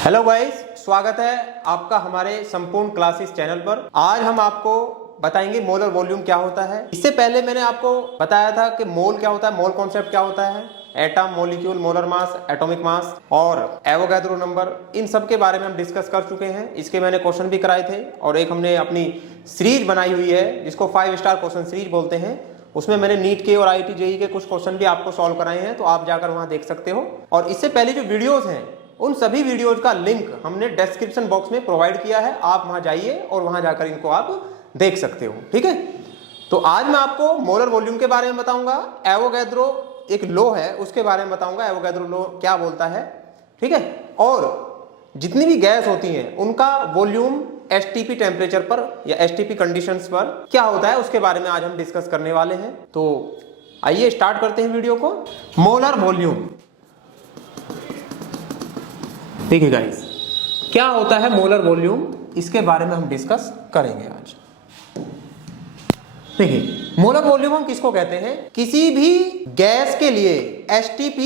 Hello guys, स्वागत है आपका हमारे संपूर्ण क्लासेस चैनल पर। आज हम आपको बताएंगे मोलर वॉल्यूम क्या होता है। इससे पहले मैंने आपको बताया था कि मोल क्या होता है, मोल कॉन्सेप्ट क्या होता है, atom, molecule, molar mass, atomic mass और एवोगैड्रो नंबर, इन सब के बारे में हम डिस्कस कर चुके हैं। इसके मैंने क्वेश्चन भी कराए थे और एक हमने अपनी सीरीज बनाई हुई है जिसको 5 स्टार क्वेश्चन सीरीज बोलते हैं। उसमें मैंने नीट के और IIT JEE के कुछ क्वेश्चन भी आपको सॉल्व कराए हैं, तो आप जाकर वहां देख सकते हो। और इससे पहले जो वीडियोस हैं उन सभी वीडियोज का लिंक हमने डिस्क्रिप्शन बॉक्स में प्रोवाइड किया है, आप वहां जाइए और वहां जाकर इनको आप देख सकते हो। ठीक है, तो आज मैं आपको मोलर वॉल्यूम के बारे में बताऊंगा। एवोगैड्रो एक लॉ है उसके बारे में बताऊंगा, एवोगैड्रो लॉ क्या बोलता है। ठीक है, और जितनी भी गैस होती हैं उनका वॉल्यूम STP टेम्परेचर पर या STP कंडीशंस पर क्या होता है उसके बारे में आज हम डिस्कस करने वाले हैं। तो आइए स्टार्ट करते हैं वीडियो को। मोलर वॉल्यूम, देखिए गाइस, क्या होता है मोलर वॉल्यूम, इसके बारे में हम डिस्कस करेंगे आज। देखिए, मोलर वॉल्यूम हम किसको कहते हैं? किसी भी गैस के लिए STP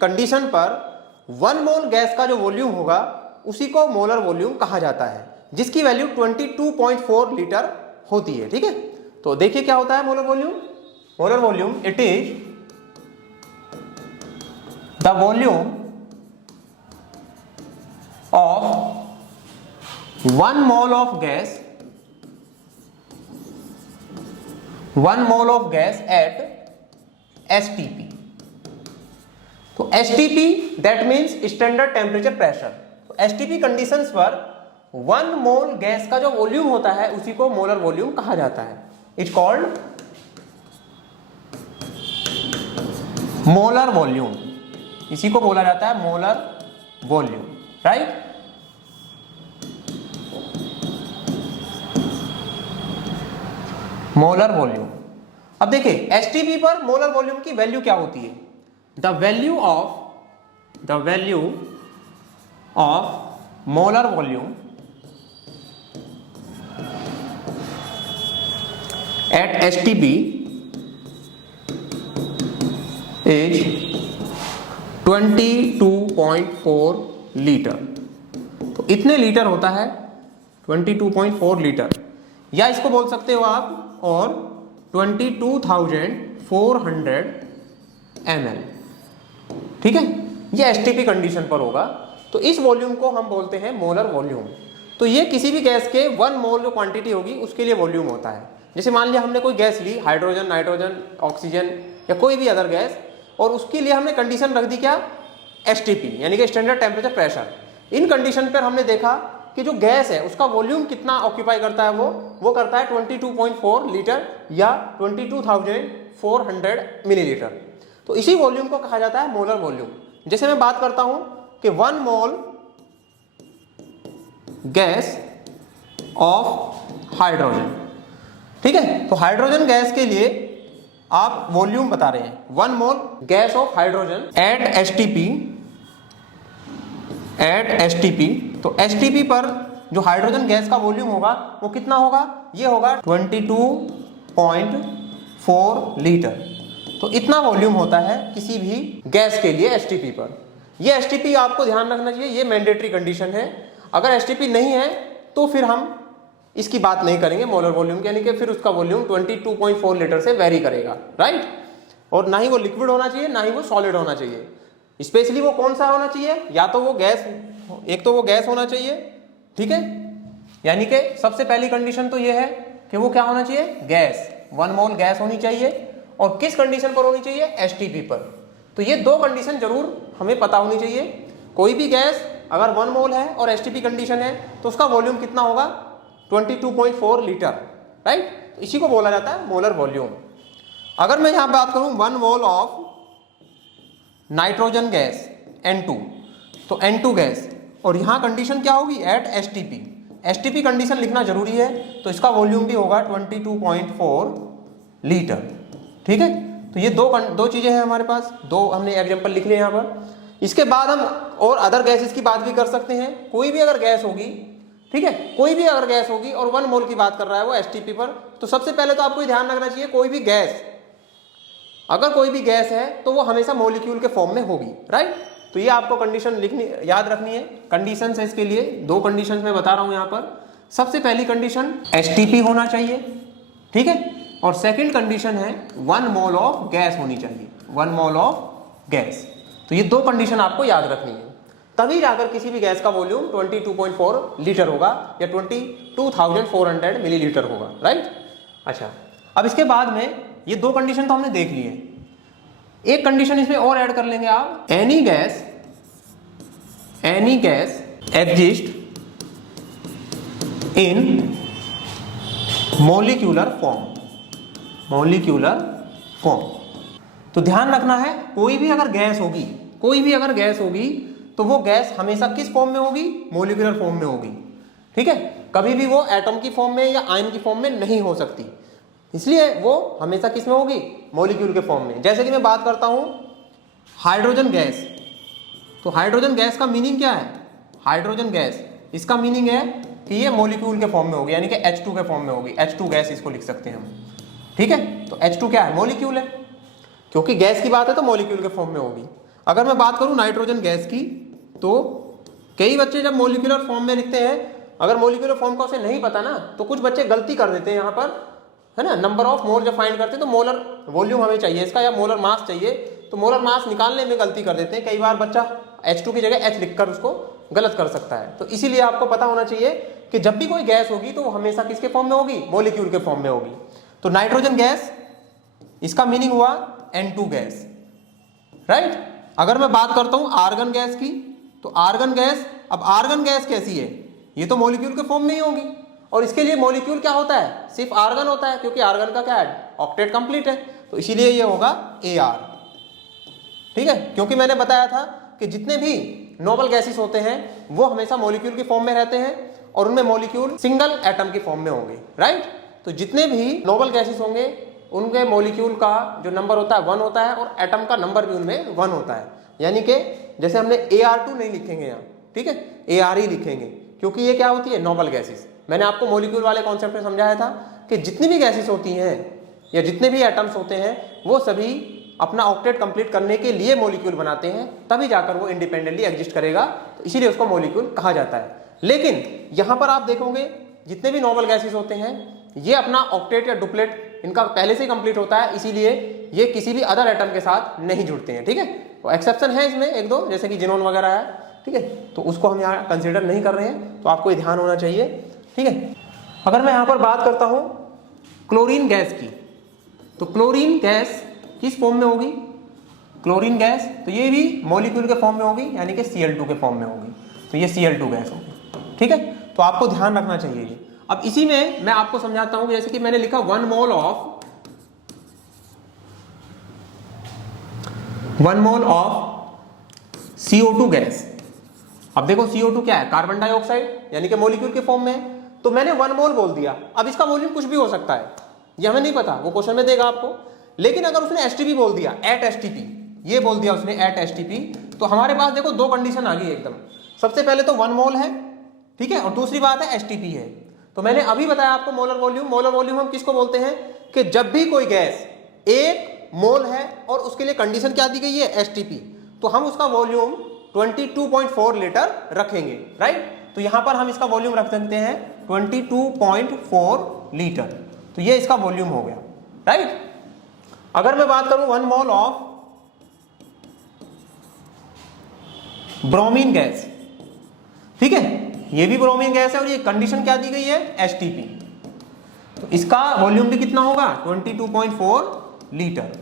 कंडीशन पर 1 मोल गैस का जो वॉल्यूम होगा उसी को मोलर वॉल्यूम कहा जाता है, जिसकी वैल्यू 22.4 लीटर होती है। ठीक है, तो देखिए क्या होता है molar volume. Molar volume, it is the volume of 1 mole of gas, 1 mole of gas at STP। तो STP that means standard temperature pressure. तो STP कंडीशंस पर 1 मोल गैस का जो वॉल्यूम होता है उसी को मोलर वॉल्यूम कहा जाता है। इट्स कॉल्ड मोलर वॉल्यूम, इसी को बोला जाता है molar volume, right. Molar volume, अब देखिए STP पर मोलर वॉल्यूम की वैल्यू क्या होती है? The value of molar volume at STP is 22.4 litre. तो इतने लीटर होता है 22.4 लीटर, या इसको बोल सकते हो आप और 22,400 ml। ठीक है, ये STP कंडीशन पर होगा। तो इस वॉल्यूम को हम बोलते हैं मोलर वॉल्यूम। तो ये किसी भी गैस के 1 मोल जो क्वांटिटी होगी उसके लिए वॉल्यूम होता है। जैसे मान लिया हमने कोई गैस ली, हाइड्रोजन, नाइट्रोजन, ऑक्सीजन या कोई भी अदर गैस, और उसके लिए हमने कंडीशन रख दी क्या? STP, यानी कि स्टैंडर्ड टेम्परेचर प्रेशर। इन कंडीशन पर हमने देखा कि जो गैस है उसका वॉल्यूम कितना ऑक्यूपाई करता है, वो करता है 22.4 लीटर या 22,400 मिलीलीटर। तो इसी वॉल्यूम को कहा जाता है मोलर वॉल्यूम। जैसे मैं बात करता हूं कि 1 मोल गैस ऑफ हाइड्रोजन, ठीक है, तो हाइड्रोजन गैस के लिए आप वॉल्यूम बता रहे हैं 1 mole gas of hydrogen at STP। तो STP पर जो हाइड्रोजन गैस का वॉल्यूम होगा वो कितना होगा? ये होगा 22.4 लीटर। तो इतना वॉल्यूम होता है किसी भी गैस के लिए STP पर। ये STP आपको ध्यान रखना चाहिए, ये मैंडेटरी कंडीशन है। अगर STP नहीं है तो फिर हम इसकी बात नहीं करेंगे मोलर वॉल्यूम की, यानी कि फिर उसका वॉल्यूम 22.4 लीटर से वेरी करेगा, राइट। और ना ही वो लिक्विड होना चाहिए ना ही वो सॉलिड होना चाहिए। स्पेशली वो कौन सा होना चाहिए? या तो वो गैस, एक तो वो गैस होना चाहिए, ठीक है, यानी कि सबसे पहली कंडीशन तो ये है कि वो क्या होना चाहिए? गैस, 1 मोल गैस होनी चाहिए। और किस कंडीशन पर होनी चाहिए? STP पर। तो ये 2 कंडीशन जरूर हमें पता होनी चाहिए। कोई भी गैस अगर 1 मोल है और STP कंडीशन है तो उसका वॉल्यूम कितना होगा? 22.4 लीटर, राइट। तो इसी को बोला जाता है मोलर वॉल्यूम। अगर मैं यहां बात करूं 1 mole of nitrogen gas N2, तो N2 गैस, और यहां कंडीशन क्या होगी? एट STP कंडीशन लिखना जरूरी है। तो इसका वॉल्यूम भी होगा 22.4 लीटर, ठीक है। तो ये दो चीजें हैं हमारे पास, 2 हमने एग्जांपल लिख लिए यहां पर। इसके बाद हम और अदर गैसेस की बात भी कर सकते हैं। कोई भी अगर गैस होगी, ठीक है, कोई भी अगर गैस होगी और 1 मोल की बात कर रहा है वो STP पर, तो सबसे पहले तो आपको ध्यान रखना चाहिए कोई भी गैस, अगर कोई भी गैस है तो वो हमेशा मॉलिक्यूल के फॉर्म में होगी, राइट। तो ये आपको कंडीशन लिखनी याद रखनी है। कंडीशंस है इसके लिए, दो कंडीशंस मैं बता रहा हूं यहां पर। सबसे पहली कंडीशन एसटीपी होना चाहिए, ठीक है, और सेकंड कंडीशन है 1 मोल ऑफ गैस होनी चाहिए, 1 मोल ऑफ गैस। तो ये दो कंडीशन आपको याद रखनी है, तभी जाकर किसी भी गैस का वॉल्यूम 22.4 लीटर होगा या 22,400 मिलीलीटर होगा, राइट। अच्छा, अब इसके बाद में ये दो कंडीशन तो हमने देख ली है, एक कंडीशन इसमें और ऐड कर लेंगे आप, any gas exist in molecular form. तो ध्यान रखना है, कोई भी अगर गैस होगी तो वो गैस हमेशा किस फॉर्म में होगी? मॉलिक्यूलर फॉर्म में होगी, ठीक है। कभी भी वो एटम की फॉर्म में या आयन की फॉर्म में नहीं हो सकती, इसलिए वो हमेशा किस में होगी? मॉलिक्यूल के फॉर्म में। जैसे कि मैं बात करता हूं हाइड्रोजन गैस, तो हाइड्रोजन गैस का मीनिंग क्या है? हाइड्रोजन गैस, इसका मीनिंग है कि ये मॉलिक्यूल के फॉर्म में होगी, यानी कि H2 के फॉर्म में होगी, H2 गैस इसको लिख सकते हैं हम, ठीक है। तो H2 क्या है? मॉलिक्यूल है, क्योंकि गैस की बात है तो मॉलिक्यूल के फॉर्म में होगी। अगर मैं बात करूं नाइट्रोजन गैस की, तो कई बच्चे जब मॉलिक्यूलर फॉर्म में लिखते हैं, अगर मॉलिक्यूलर फॉर्म का उसे नहीं पता ना, तो कुछ बच्चे गलती कर देते हैं यहाँ पर, है ना। नंबर ऑफ मोल जब फाइंड करते हैं तो मोलर वॉल्यूम हमें चाहिए इसका, या मोलर मास चाहिए, तो मोलर मास निकालने में गलती कर देते हैं। कई बार बच्चा H2 की जगह H लिखकर उसको गलत कर सकता है। तो इसीलिए आपको पता होना चाहिए कि जब भी कोई गैस होगी तो वो हमेशा किसके फॉर्म में होगी? मॉलिक्यूल के फॉर्म में होगी। तो नाइट्रोजन गैस, इसका मीनिंग हुआ N2 गैस, राइट। अगर मैं बात करता हूं आर्गन गैस की, तो आर्गन गैस, अब आर्गन गैस कैसी है? ये तो मॉलिक्यूल के फॉर्म में ही होगी, और इसके लिए मॉलिक्यूल क्या होता है? सिर्फ आर्गन होता है, क्योंकि आर्गन का क्या है? ऑक्टेट कंप्लीट है, तो इसीलिए ये होगा AR, ठीक है। क्योंकि मैंने बताया था कि जितने भी नोबल गैसेस होते हैं वो हमेशा मॉलिक्यूल की फॉर्म में रहते हैं, और उनमें मॉलिक्यूल सिंगल एटम की फॉर्म में होंगे, राइट। तो जितने भी नोबल गैसेस होंगे उनके मॉलिक्यूल का जो नंबर होता है 1 होता है, और एटम का नंबर भी उनमें 1 होता है। यानी कि जैसे हमने AR2 नहीं लिखेंगे यहाँ, ठीक है, AR ही लिखेंगे, क्योंकि ये क्या होती है? Noble gases. मैंने आपको मॉलिक्यूल वाले कॉन्सेप्ट में समझाया था कि जितनी भी गैसेस होती हैं या जितने भी एटम्स होते हैं वो सभी अपना ऑक्टेट कंप्लीट करने के लिए मॉलिक्यूल बनाते हैं, तभी जाकर वो इंडिपेंडेंटली एग्जिस्ट करेगा, तो इसीलिए उसको मॉलिक्यूल कहा जाता है। लेकिन यहां पर आप देखोगे जितने भी नोबल गैसेस होते हैं ये अपना ऑक्टेट या डुप्लेट इनका पहले से कंप्लीट होता है, इसीलिए ये किसी भी अदर एटम के साथ नहीं जुड़ते हैं, ठीक है। तो एक्सेप्शन है इसमें एक दो, जैसे कि जिनोन वगैरह है, ठीक है, तो उसको हम यहाँ कंसिडर नहीं कर रहे हैं, तो आपको ये ध्यान होना चाहिए, ठीक है। अगर मैं यहाँ पर बात करता हूँ क्लोरीन गैस की, तो क्लोरीन गैस किस फॉर्म में होगी? क्लोरीन गैस, तो ये भी मॉलिक्यूल के फॉर्म में होगी, यानी कि Cl2 के फॉर्म में होगी, तो ये Cl2 गैस होगी, ठीक है। तो आपको ध्यान रखना चाहिए ये। अब इसी में मैं आपको समझाता हूं, जैसे कि मैंने लिखा 1 मोल ऑफ CO2 गैस। अब देखो CO2 क्या है? कार्बन डाइऑक्साइड, यानी कि मॉलिक्यूल के फॉर्म में है, तो मैंने 1 मोल बोल दिया। अब इसका वॉल्यूम कुछ भी हो सकता है, ये हमें नहीं पता, वो क्वेश्चन में देगा आपको। लेकिन अगर उसने STP बोल दिया, एट STP, ये बोल दिया उसने एट STP, तो हमारे पास देखो दो कंडीशन आ गई एकदम। सबसे पहले तो 1 मोल है, ठीक है, और दूसरी बात है STP है। तो मैंने अभी बताया आपको मोलर वॉल्यूम हम किसको बोलते हैं? कि जब भी कोई गैस 1 मोल है और उसके लिए कंडीशन क्या दी गई है? STP, तो हम उसका वॉल्यूम 22.4 लीटर रखेंगे, राइट। तो यहां पर हम इसका वॉल्यूम रख सकते हैं 22.4 लीटर, तो ये इसका वॉल्यूम हो गया, राइट। अगर मैं बात करूं 1 मोल ऑफ ब्रोमीन गैस, ठीक है, ये भी ब्रोमीन गैस है और ये कंडीशन क्या दी गई है? STP, तो इसका वॉल्यूम भी कितना होगा? 22.4 लीटर,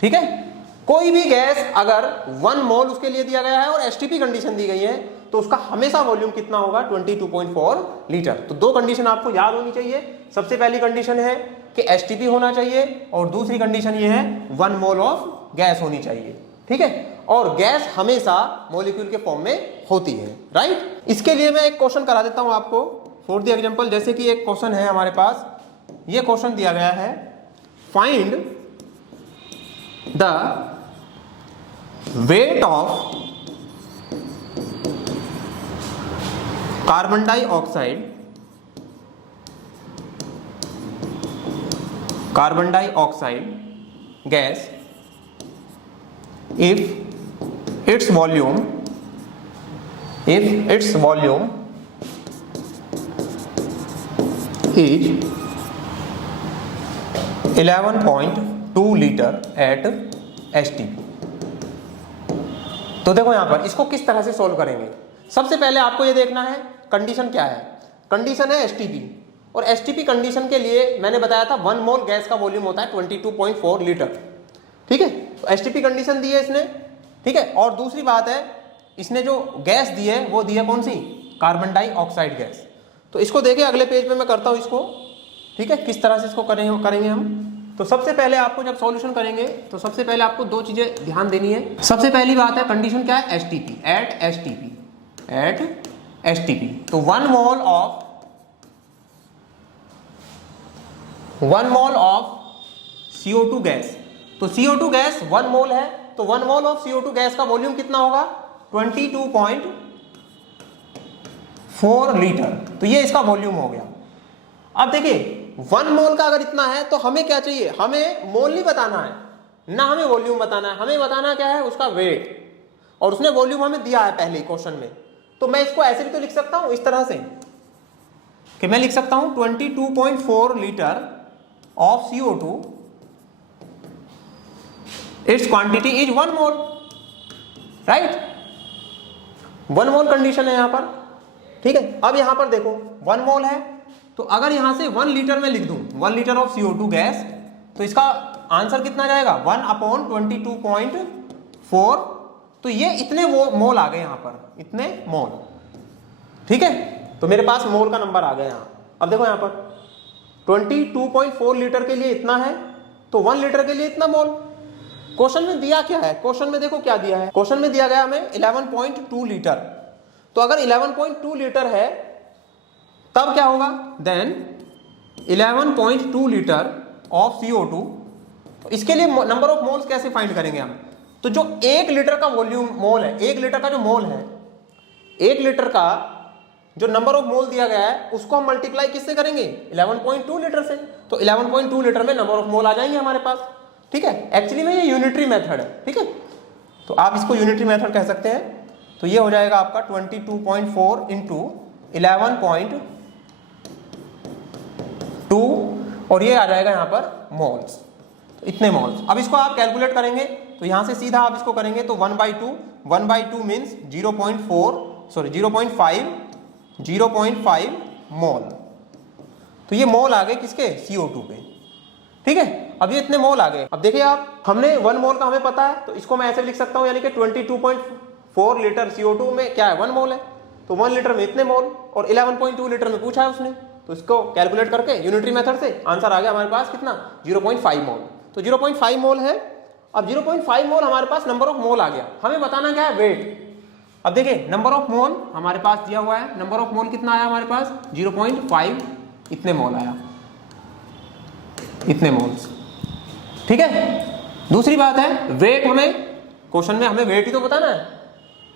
ठीक है। कोई भी गैस अगर 1 मोल उसके लिए दिया गया है और STP कंडीशन दी गई है, तो उसका हमेशा वॉल्यूम कितना होगा? 22.4 लीटर। तो दो कंडीशन आपको याद होनी चाहिए। सबसे पहली कंडीशन है कि STP होना चाहिए, और दूसरी कंडीशन ये है 1 मोल ऑफ गैस होनी चाहिए, ठीक है। और गैस हमेशा मॉलिक्यूल के फॉर्म में होती है, राइट। इसके लिए मैं एक क्वेश्चन करा देता हूं आपको फॉर द एग्जांपल। जैसे कि एक क्वेश्चन है हमारे पास, ये क्वेश्चन दिया गया है, find the weight of carbon dioxide gas if its volume, if its volume is 11.2 litre eight STP। तो देखो यहां पर इसको किस तरह से सोल्व करेंगे। सबसे पहले आपको ये देखना है कंडीशन क्या है। कंडीशन है STP, और STP कंडीशन के लिए मैंने बताया था 1 मोल गैस का वॉल्यूम होता है 22.4 लीटर। ठीक है, तो STP कंडीशन दी है इसने। ठीक है, और दूसरी बात है इसने जो गैस दी है वो दी है कौन सी, कार्बन डाइऑक्साइड गैस। तो इसको देखिए अगले पेज पे मैं करता हूं इसको। ठीक है, किस तरह से इसको करेंगे हम। तो सबसे पहले आपको जब सॉल्यूशन करेंगे तो सबसे पहले आपको दो चीजें ध्यान देनी है। सबसे पहली बात है कंडीशन क्या है, STP, एट STP। तो 1 मोल ऑफ CO2 गैस, तो CO2 गैस 1 मोल है, तो 1 मोल ऑफ CO2 गैस का वॉल्यूम कितना होगा, 22.4 लीटर। तो ये इसका वॉल्यूम हो गया। अब देखिए 1 मोल का अगर इतना है तो हमें क्या चाहिए, हमें मोल नहीं बताना है ना, हमें वॉल्यूम बताना है। हमें बताना क्या है, उसका वेट, और उसने वॉल्यूम हमें दिया है पहले क्वेश्चन में। तो मैं इसको ऐसे भी तो लिख सकता हूं इस तरह से कि मैं लिख सकता हूं 22.4 litre of CO2, it's quantity is 1 mole, right. 1 mole condition है यहां पर। ठीक है, अब यहां पर देखो 1 मोल है, तो अगर यहां से 1 लीटर में लिख दूं 1 लीटर ऑफ CO2 गैस, तो इसका आंसर कितना जाएगा 1/22.4। तो ये इतने मोल आ गए यहां पर, इतने मोल। ठीक है, तो मेरे पास मोल का नंबर आ गया यहां। अब देखो यहां पर 22.4 लीटर के लिए इतना है, तो 1 लीटर के लिए इतना मोल। क्वेश्चन में दिया क्या है, क्वेश्चन में देखो क्या दिया है, क्वेश्चन में दिया गया हमें 11.2 लीटर। तो अगर 11.2 लीटर है तब क्या होगा, देन 11.2 लीटर ऑफ CO2। तो इसके लिए नंबर ऑफ मोल्स कैसे फाइंड करेंगे हम। तो जो 1 लीटर का वॉल्यूम मोल है, 1 लीटर का जो मोल है, 1 लीटर का जो नंबर ऑफ मोल दिया गया है उसको हम मल्टीप्लाई किससे करेंगे, 11.2 लीटर से। तो 11.2 लीटर में नंबर ऑफ मोल आ जाएंगे हमारे पास। ठीक है, एक्चुअली में ये यूनिटरी मेथड है। ठीक है, तो आप इसको यूनिटरी मेथड कह सकते हैं। तो ये हो जाएगा आपका 22.4 इंटू 11.2, और ये आ जाएगा यहाँ पर मोल्स, तो इतने मोल्स। अब इसको आप कैलकुलेट करेंगे तो यहाँ से सीधा आप इसको करेंगे तो 1/2 मीन्स 0.5 मोल। तो ये मोल आ गए किसके, CO2 पे। ठीक है, अब ये इतने मोल आ गए। अब देखिए आप, हमने 1 मोल का हमें पता है, तो इसको मैं ऐसे लिख सकता हूं, यानी कि 22.4 लीटर CO2 में क्या है, 1 मोल है, तो 1 लीटर में इतने मोल, और 11.2 लीटर में पूछा है उसने, तो इसको कैलकुलेट करके यूनिटरी मेथड से आंसर आ गया हमारे पास कितना, 0.5 मोल। तो 0.5 मोल है। अब 0.5 मोल हमारे पास नंबर ऑफ मोल आ गया, हमें बताना क्या है, वेट। अब देखिए नंबर ऑफ मोल हमारे पास दिया हुआ है, नंबर ऑफ मोल कितना आया हमारे पास, 0.5, इतने मोल आया, इतने मोल्स। ठीक है, दूसरी बात है वेट, हमें क्वेश्चन में हमें वेट ही तो बताना है।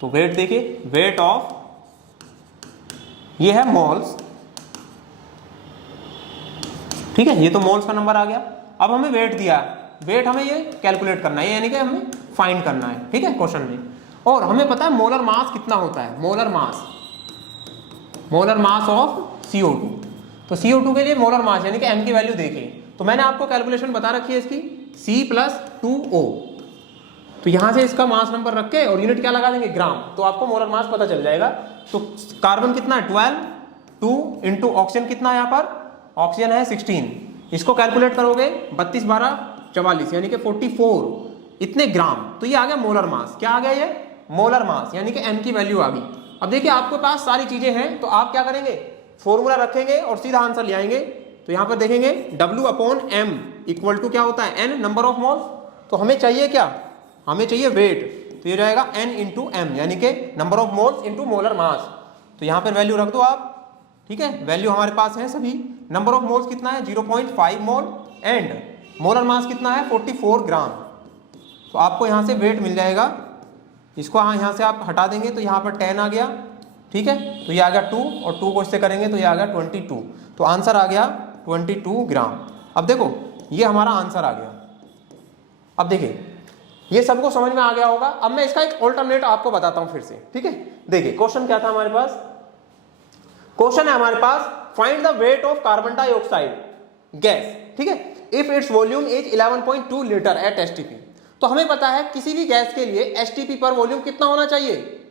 तो वेट देखिए, वेट ऑफ, ये है मोल्स। ठीक है, ये तो मोल्स का नंबर आ गया। अब हमें वेट दिया, वेट हमें ये कैलकुलेट करना है, यानी कि हमें फाइंड करना है। ठीक है, क्वेश्चन में, और हमें पता है मोलर मास कितना होता है, मोलर मास ऑफ CO2। तो CO2 के लिए मोलर मास यानी कि m की वैल्यू देखिए, तो मैंने आपको कैलकुलेशन बता रखी है इसकी, C+2O। तो यहां से इसका मास नंबर रख के और यूनिट क्या लगा देंगे, ग्राम, तो आपको मोलर मास पता चल जाएगा। तो कार्बन कितना है 12, 2 इंटू ऑक्सीजन कितना है, यहाँ पर ऑक्सीजन है 16, इसको कैलकुलेट करोगे 32 12 44 यानी कि 44, इतने ग्राम। तो ये आ गया मोलर मास। क्या आ गया ये, मोलर मास, यानी कि m की वैल्यू आ गई। अब देखिए आपके पास सारी चीजें हैं, तो आप क्या करेंगे, फॉर्मूला रखेंगे और सीधा आंसर ले आएंगे। तो यहां पर देखेंगे W/M इक्वल टू क्या होता है, n नंबर ऑफ मोल्स। तो हमें चाहिए क्या, हमें चाहिए वेट, तो ये जाएगा n इंटू m, यानी कि number of moles into molar mass. तो यहां पर वैल्यू रख दो आप। ठीक है, वैल्यू हमारे पास है सभी। नंबर ऑफ मोल्स कितना है 0.5 मोल, एंड मोलर मास कितना है 44 ग्राम। तो आपको यहां से वेट मिल जाएगा। इसको यहाँ से आप हटा देंगे तो यहाँ पर 10 आ गया। ठीक है, तो ये आ गया 2, और 2 को इससे करेंगे तो ये आ गया 22। तो आंसर आ गया 22 ग्राम। अब देखो ये हमारा आंसर आ गया। अब देखिए ये सबको समझ में आ गया होगा। अब मैं इसका एक ऑल्टरनेट आपको बताता हूं फिर से, ठीक है। देखिए क्वेश्चन क्या था हमारे पास, क्वेश्चन है हमारे पास find the weight of carbon dioxide gas, ठीक है, if its volume is 11.2 litre at STP. तो हमें पता है किसी भी गैस के लिए एसटीपी पर वॉल्यूम कितना होना चाहिए,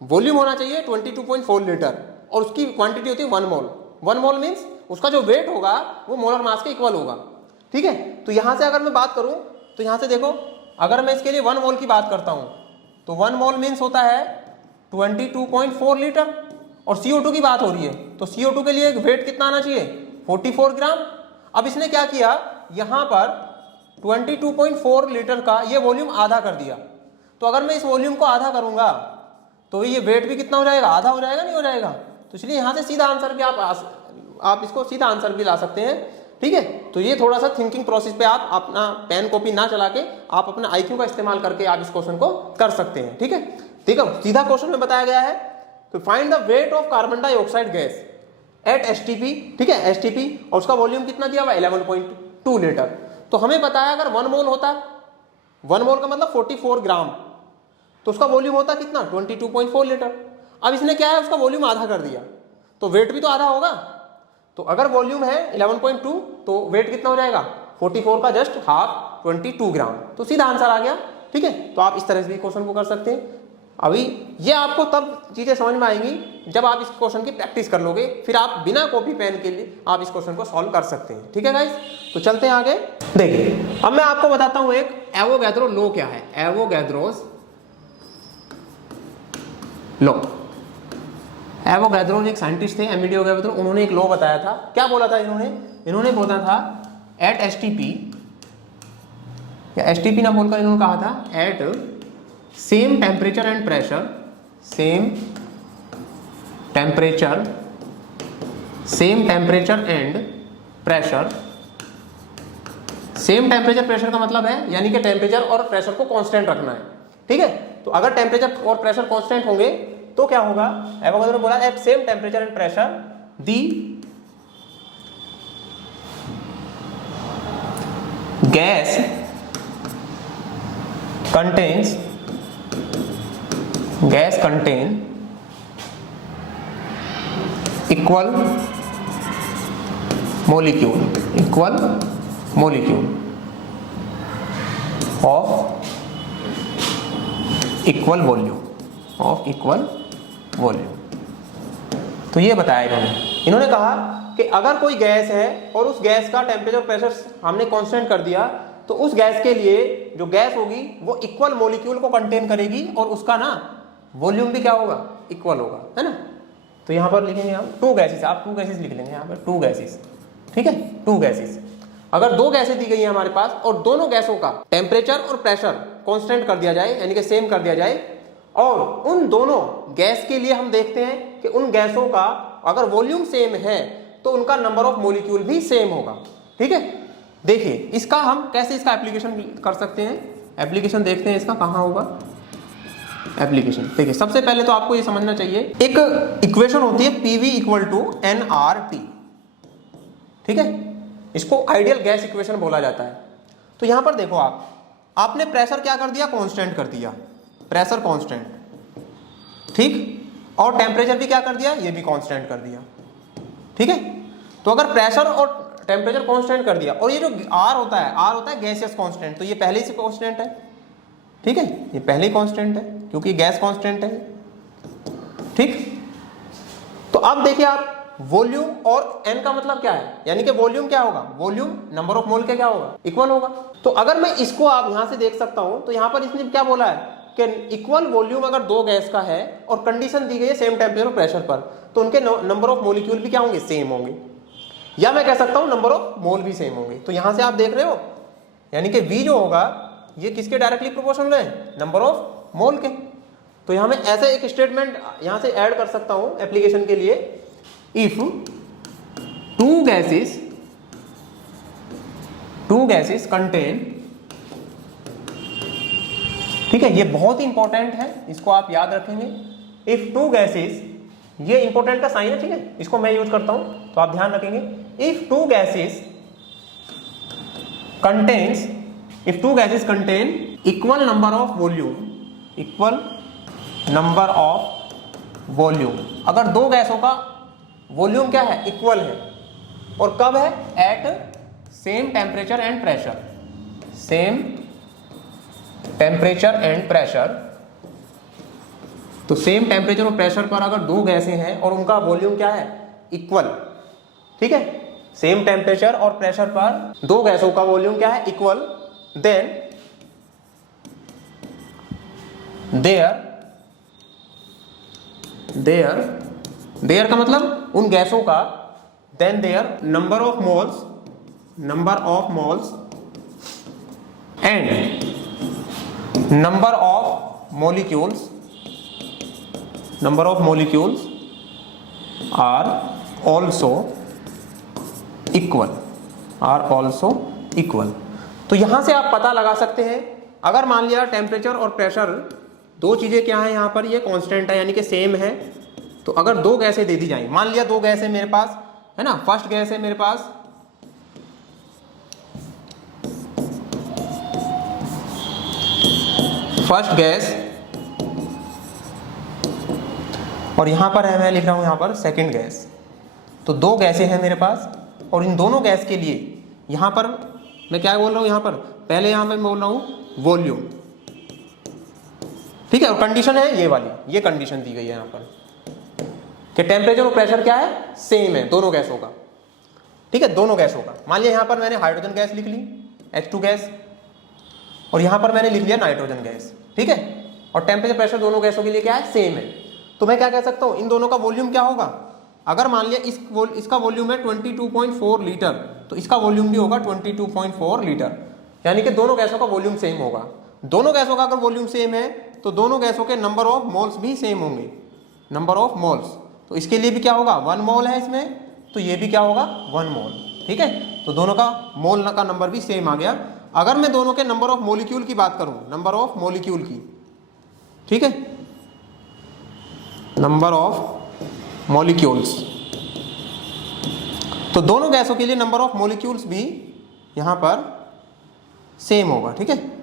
वॉल्यूम होना चाहिए 22.4 लीटर और उसकी क्वांटिटी होती है 1 मोल। 1 मोल मींस उसका जो वेट होगा वो मोलर मास के इक्वल होगा, ठीक है। तो यहां से अगर मैं बात करूं तो यहां से देखो, अगर मैं इसके लिए 1 मोल की बात करता हूं तो 1 मोल मींस होता है 22.4 लीटर और CO2 की बात हो रही है तो CO2 के लिए वेट कितना आना चाहिए 44 ग्राम। अब इसने क्या किया, यहां पर 22.4 लीटर का ये वॉल्यूम आधा कर दिया। तो अगर मैं इस वॉल्यूम को आधा करूंगा तो ये वेट भी कितना हो जाएगा, आधा हो जाएगा, नहीं हो जाएगा। तो इसलिए यहां से सीधा आंसर भी आप इसको सीधा आंसर भी ला सकते हैं, ठीक है। तो ये थोड़ा सा थिंकिंग प्रोसेस पे आप अपना पेन कॉपी ना चला के आप अपना IQ का इस्तेमाल करके आप इस क्वेश्चन को कर सकते हैं, ठीक है। ठीक है, सीधा क्वेश्चन में बताया गया है तो find the weight of carbon dioxide gas at STP, ठीक है, एसटीपी, और उसका वॉल्यूम कितना दिया हुआ 11.2 लीटर। तो हमें पता है अगर 1 मोल होता, 1 मोल का मतलब 44 ग्राम, तो उसका वॉल्यूम होता कितना 22.4 लीटर। अब इसने क्या है उसका वॉल्यूम आधा कर दिया तो वेट भी तो आधा होगा। तो अगर वॉल्यूम है 11.2 तो वेट कितना हो जाएगा 44 का जस्ट हाफ 22 ग्राम। तो सीधा आंसर आ गया, ठीक है। तो आप इस तरह से भी क्वेश्चन को कर सकते हैं। अभी ये आपको तब चीजें समझ में आएंगी जब आप इस क्वेश्चन की प्रैक्टिस कर लोगे, फिर आप बिना कॉपी पेन के लिए आप इस क्वेश्चन को सॉल्व कर सकते हैं, ठीक है गाइस। तो चलते हैं आगे। देखिए अब मैं आपको बताता हूं एक एवोगैड्रो लॉ क्या है, एवोगैड्रोस लॉ। एवोगैड्रो एक साइंटिस्ट थे, एवोगैड्रो, उन्होंने एक लॉ बताया था। क्या बोला था इन्होंने बोला था एट एसटीपी, या एसटीपी ना बोलकर इन्होंने कहा था at same temperature and pressure, same temperature and pressure. Same temperature pressure का मतलब है यानी कि टेम्परेचर और प्रेशर को कांस्टेंट रखना है, ठीक है। तो अगर टेम्परेचर और प्रेशर कांस्टेंट होंगे तो क्या होगा, एवोगैड्रो ने बोला at same temperature and pressure the gas contain equal molecule of equal volume। तो ये बताया इन्होंने कहा कि अगर कोई गैस है और उस गैस का टेम्परेचर प्रेशर हमने कांस्टेंट कर दिया तो उस गैस के लिए जो गैस होगी वो इक्वल मॉलिक्यूल को कंटेन करेगी और उसका ना वॉल्यूम भी क्या होगा, इक्वल होगा, है ना। तो यहां पर लिखेंगे हम 2 गैसेस, आप 2 गैसेस लिख लेंगे यहां पर 2 गैसेस, ठीक है। 2 गैसेस, अगर 2 गैसें दी गई हैं हमारे पास और दोनों गैसों का टेम्परेचर और प्रेशर कांस्टेंट कर दिया जाए यानी कि सेम कर दिया जाए, और उन दोनों गैस के लिए हम देखते हैं कि उन गैसों का अगर वॉल्यूम सेम है तो उनका नंबर ऑफ मॉलिक्यूल भी सेम होगा, ठीक है। देखिए इसका हम कैसे इसका एप्लीकेशन कर सकते हैं, एप्लीकेशन देखते हैं इसका कहां होगा एप्लीकेशन। देखिए सबसे पहले तो आपको ये समझना चाहिए एक इक्वेशन होती है PV इक्वल टू nRT, ठीक है। इसको आइडियल गैस इक्वेशन बोला जाता है। तो यहां पर देखो आपने प्रेशर क्या कर दिया, कांस्टेंट कर दिया, प्रेशर कांस्टेंट, ठीक, और टेम्परेचर भी क्या कर दिया, ये भी कांस्टेंट कर दिया, ठीक है। तो अगर प्रेशर और टेम्परेचर कांस्टेंट कर दिया और ये जो R होता है गैसियस कांस्टेंट, तो ये पहले से कांस्टेंट है, ठीक है, ये पहले ही कांस्टेंट है क्योंकि गैस कांस्टेंट है, ठीक। तो अब देखिए आप वॉल्यूम और n का मतलब क्या है, यानी कि वॉल्यूम क्या होगा, वॉल्यूम नंबर ऑफ मोल के क्या होगा, इक्वल होगा। तो अगर मैं इसको आप यहां से देख सकता हूं तो यहां पर इसने क्या बोला है कि इक्वल वॉल्यूम अगर 2 गैस का है और कंडीशन दी गई है सेम टेम्परेचर प्रेशर पर, तो उनके नंबर ऑफ मॉलिक्यूल भी क्या होंगे, सेम होंगे, या मैं कह सकता हूं नंबर ऑफ मोल भी सेम होंगे। तो यहां से आप देख रहे हो यानी कि V जो होगा ये किसके डायरेक्टली प्रोपोर्शनल है, नंबर ऑफ मोल के। तो यहां मैं ऐसे एक स्टेटमेंट यहां से ऐड कर सकता हूं एप्लीकेशन के लिए, इफ 2 गैसेस कंटेन, ठीक है, ये बहुत ही इंपॉर्टेंट है, इसको आप याद रखेंगे। इफ 2 गैसेस, ये इंपॉर्टेंट का साइन है, ठीक है, इसको मैं यूज करता हूं तो आप ध्यान रखेंगे। If 2 gases contain equal number of volume, equal number of volume. अगर दो गैसों का वॉल्यूम क्या है, इक्वल है, और कब है, at same temperature and pressure, same temperature and pressure. तो सेम टेम्परेचर और प्रेशर पर अगर दो गैसें हैं और उनका वॉल्यूम क्या है, इक्वल, ठीक है, सेम टेम्परेचर और प्रेशर पर दो गैसों का वॉल्यूम क्या है, इक्वल, देन देयर का मतलब उन गैसों का, then their number of moles and number of molecules are also equal. तो यहां से आप पता लगा सकते हैं, अगर मान लिया टेम्परेचर और प्रेशर दो चीजें क्या है, यहां पर ये कांस्टेंट है यानी कि सेम है, तो अगर दो गैसें दे दी जाए, मान लिया दो गैसें मेरे पास है ना, फर्स्ट गैस है मेरे पास फर्स्ट गैस, और यहां पर है, मैं लिख रहा हूं यहां पर सेकंड गैस। तो दो गैसें हैं मेरे पास, और इन दोनों गैस के लिए यहां पर मैं क्या बोल रहा हूं, यहां पर पहले यहां मैं बोल रहा हूं वॉल्यूम, ठीक है, और कंडीशन है ये वाली, ये कंडीशन दी गई है यहां पर कि टेम्परेचर और प्रेशर क्या है, सेम है दोनों गैसों का, ठीक है, दोनों गैसों का। मान लिया यहां पर मैंने हाइड्रोजन गैस लिख ली, H2 गैस, और यहां पर मैंने लिख लिया नाइट्रोजन गैस, ठीक है, और टेम्परेचर प्रेशर दोनों गैसों के लिए क्या है, सेम है। तो मैं क्या कह सकता हूं, इन दोनों का वॉल्यूम क्या होगा, अगर मान लिया इसका वॉल्यूम है 22.4 लीटर, तो इसका वॉल्यूम भी होगा 22.4 लीटर, यानी कि दोनों गैसों का वॉल्यूम सेम होगा। दोनों गैसों का अगर वॉल्यूम सेम है तो दोनों गैसों के नंबर ऑफ मोल्स भी सेम होंगे, नंबर ऑफ मोल्स। तो इसके लिए भी क्या होगा, 1 मोल है इसमें, तो ये भी क्या होगा, 1 मोल, ठीक है। तो दोनों का मोल का नंबर भी सेम आ गया। अगर मैं दोनों के नंबर ऑफ मॉलिक्यूल की बात करूं, नंबर ऑफ मॉलिक्यूल की, ठीक है, नंबर ऑफ मॉलिक्यूल्स, तो दोनों गैसों के लिए नंबर ऑफ मॉलिक्यूल्स भी यहां पर सेम होगा, ठीक है।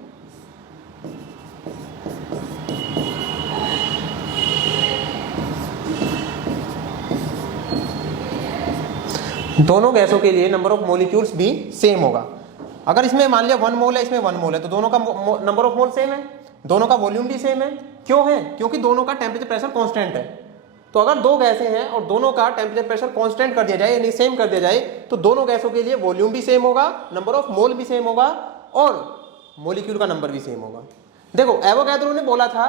दोनों गैसों के लिए नंबर ऑफ मॉलिक्यूल्स भी सेम होगा। अगर इसमें मान लिया 1 मोल है, इसमें 1 मोल है, तो दोनों का नंबर ऑफ मोल सेम है, दोनों का वॉल्यूम भी सेम है। क्यों है, क्योंकि दोनों का टेम्परेचर प्रेशर कांस्टेंट है। तो अगर दो गैसें हैं और दोनों का टेम्परेचर प्रेशर कांस्टेंट कर दिया जाए, यानी सेम कर दिया जाए, तो दोनों गैसों के लिए वॉल्यूम भी सेम होगा, नंबर ऑफ मोल भी सेम होगा, और मॉलिक्यूल का नंबर भी सेम होगा। देखो एवोगैड्रो ने बोला था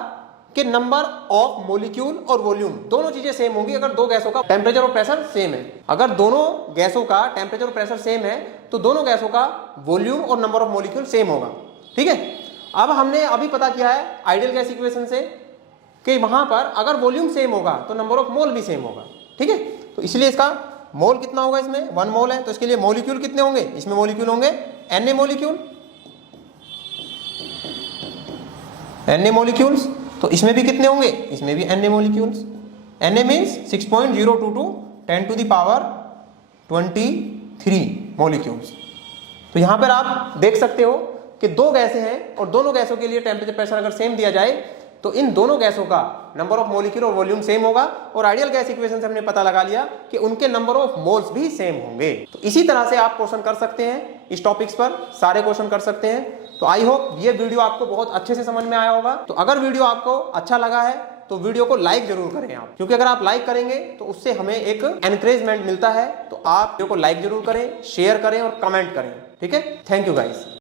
कि नंबर ऑफ मॉलिक्यूल और वॉल्यूम दोनों चीजें सेम होंगी अगर दो गैसों का टेम्परेचर और प्रेशर सेम है। अगर दोनों गैसों का टेम्परेचर और प्रेशर सेम है तो दोनों गैसों का वॉल्यूम और नंबर ऑफ मॉलिक्यूल सेम होगा, ठीक है। अब हमने अभी पता किया है आइडियल गैस इक्वेशन से कि वहां पर अगर वॉल्यूम सेम होगा तो नंबर ऑफ मोल भी सेम होगा, ठीक है। तो इसलिए इसका मोल कितना होगा, इसमें 1 मोल है, तो इसके लिए मॉलिक्यूल कितने होंगे, इसमें मॉलिक्यूल होंगे Na मॉलिक्यूल्स, तो इसमें भी कितने होंगे, इसमें भी Na molecules. Na means 6.022 10 to the power 23 molecules. तो यहां पर आप देख सकते हो कि दो गैसें हैं और दोनों गैसों के लिए टेम्परेचर प्रेशर अगर सेम दिया जाए तो इन दोनों गैसों का नंबर ऑफ मॉलिक्यूल और वॉल्यूम सेम होगा, और आइडियल गैस इक्वेशन से हमने पता लगा लिया कि उनके नंबर ऑफ मोल्स भी सेम होंगे। तो इसी तरह से आप क्वेश्चन कर सकते हैं, इस टॉपिक्स पर सारे क्वेश्चन कर सकते हैं। तो आई होप ये वीडियो आपको बहुत अच्छे से समझ में आया होगा। तो अगर वीडियो आपको अच्छा लगा है तो वीडियो को लाइक जरूर करें आप, क्योंकि अगर आप लाइक करेंगे तो उससे हमें एक एनकरेजमेंट मिलता है। तो आप वीडियो को लाइक जरूर करें, शेयर करें और कमेंट करें, ठीक है। Thank you guys.